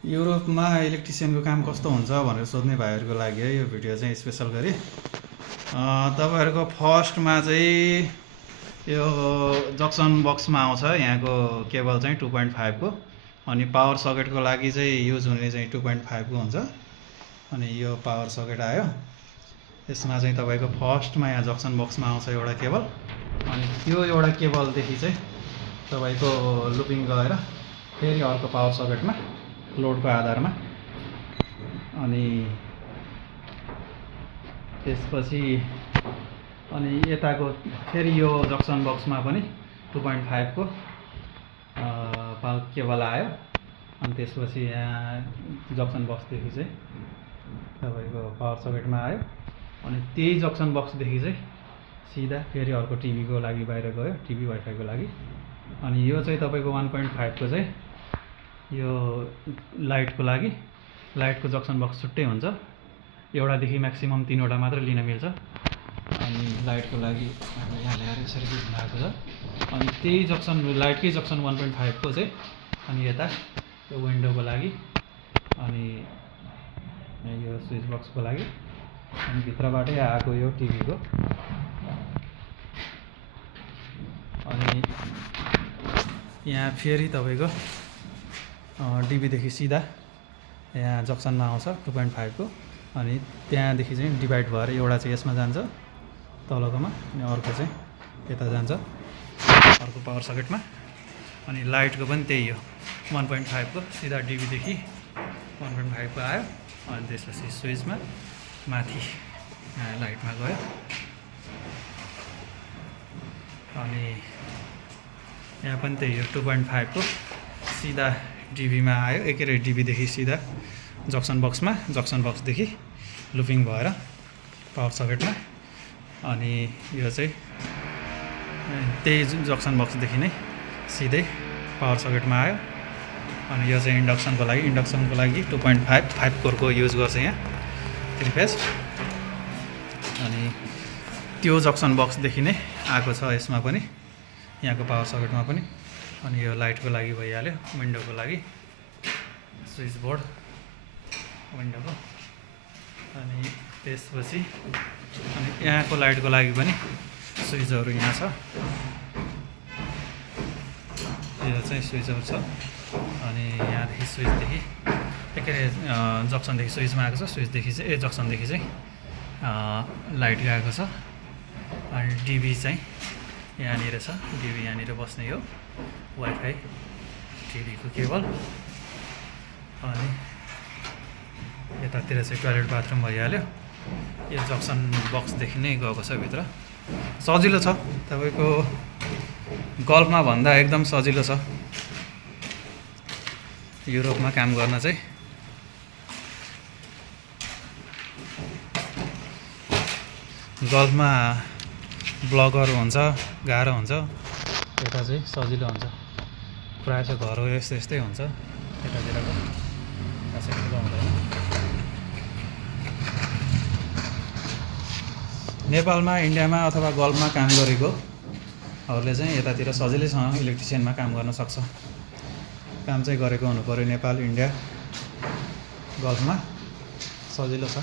युरोपमा इलेक्ट्रिसियनको काम कस्तो हुन्छ भनेर सोध्ने भाइहरूको लागि है यो भिडियो चाहिँ स्पेसल गरी तपाईँहरूको फर्स्टमा चाहिँ यो जक्सन बक्समा आउँछ यहाँको केबल चाहिँ 2.5 को अनि पावर सकेटको लागि चाहिँ युज हुने चाहिँ 2.5 को हुन्छ। अनि यो पावर सकेट आयो, यसमा चाहिँ तपाईँको फर्स्टमा यहाँ जक्सन बक्समा आउँछ एउटा केबल। अनि त्यो एउटा केबलदेखि चाहिँ तपाईँको लुपिङ गएर फेरि अर्को पावर सकेटमा लोडको आधारमा, अनि त्यसपछि अनि यताको फेरि यो जक्सन बक्समा पनि 2.5 को पावर केबल आयो। अनि त्यसपछि यहाँ जक्सन बक्सदेखि चाहिँ तपाईँको पावर सकेटमा आयो। अनि त्यही जक्सन बक्सदेखि चाहिँ सिधा फेरि अर्को टिभीको लागि बाहिर गयो, टिभी वाइफाईको लागि। अनि यो चाहिँ तपाईँको 1.5 को चाहिँ यो लाइटको लागि, लाइटको जक्सन बक्स छुट्टै हुन्छ, एउटादेखि म्याक्सिमम 3वटा मात्र लिन मिल्छ। अनि लाइटको लागि हामीले यहाँ ल्याएर यसरी बुझ्नु भएको छ। अनि त्यही जक्सन लाइटकै जक्सन 1.5 को चाहिँ अनि यता यो विन्डोको लागि, अनि यो स्विच बक्सको लागि, अनि भित्रबाटै आएको यो टिभीको। अनि यहाँ फेरि तपाईँको टिभीदेखि सिधा यहाँ जक्सनमा आउँछ 2.5 को। अनि त्यहाँदेखि चाहिँ डिभाइड भएर एउटा चाहिँ यसमा जान्छ तलकोमा, अनि अर्को चाहिँ यता जान्छ अर्को पावर सकेटमा। अनि लाइटको पनि त्यही हो, 1.5 को सिधा टिभीदेखि 1.5 को आयो। अनि त्यसपछि स्विचमा माथि लाइटमा गयो। अनि यहाँ पनि त्यही हो, 2.5 को सिधा टिभीमा आयो, एकै टिभीदेखि सिधा जक्सन बक्समा, जक्सन बक्सदेखि लुपिङ भएर पावर सकेटमा। अनि यो चाहिँ त्यही जक्सन बक्सदेखि नै सिधै पावर सकेटमा आयो। अनि यो चाहिँ इन्डक्सनको लागि 2.5 5 कोरको युज गर्छ यहाँ 3 फेज। अनि त्यो जक्सन बक्सदेखि नै आएको छ यसमा पनि, यहाँको पावर सकेटमा पनि। अनि यो लाइटको लागि भइहाल्यो, विन्डोको लागि स्विच बोर्ड विन्डोको। अनि त्यसपछि अनि यहाँको लाइटको लागि पनि स्विचहरू यहाँ छ, यो चाहिँ स्विचहरू छ। अनि यहाँदेखि स्विचदेखि एकै जक्सनदेखि स्विचमा आएको छ, स्विचदेखि चाहिँ जक्सनदेखि चाहिँ लाइट गएको छ। अनि टिभी चाहिँ यहाँनिर छ, टिभी यहाँनिर बस्ने हो, वाइफाई टिभीको केबल। अनि यतातिर चाहिँ टोयलेट बाथरुम भइहाल्यो, यो जक्सन बक्सदेखि नै गएको छ भित्र। सजिलो छ, तपाईँको गल्फमा भन्दा एकदम सजिलो छ युरोपमा काम गर्न चाहिँ। गल्फमा ब्लगहरू हुन्छ, गाह्रो हुन्छ, यता चाहिँ सजिलो हुन्छ। प्रायः चाहिँ घरहरू यस्तै हुन्छ यतातिरको, चाहिँ ठुलो हुँदैन। नेपालमा, इन्डियामा अथवा गल्फमा काम गरेकोहरूले चाहिँ यतातिर सजिलैसँग इलेक्ट्रिसियनमा काम गर्न सक्छ। काम चाहिँ गरेको हुनु पऱ्यो, नेपाल, इन्डिया, गल्फमा सजिलो छ।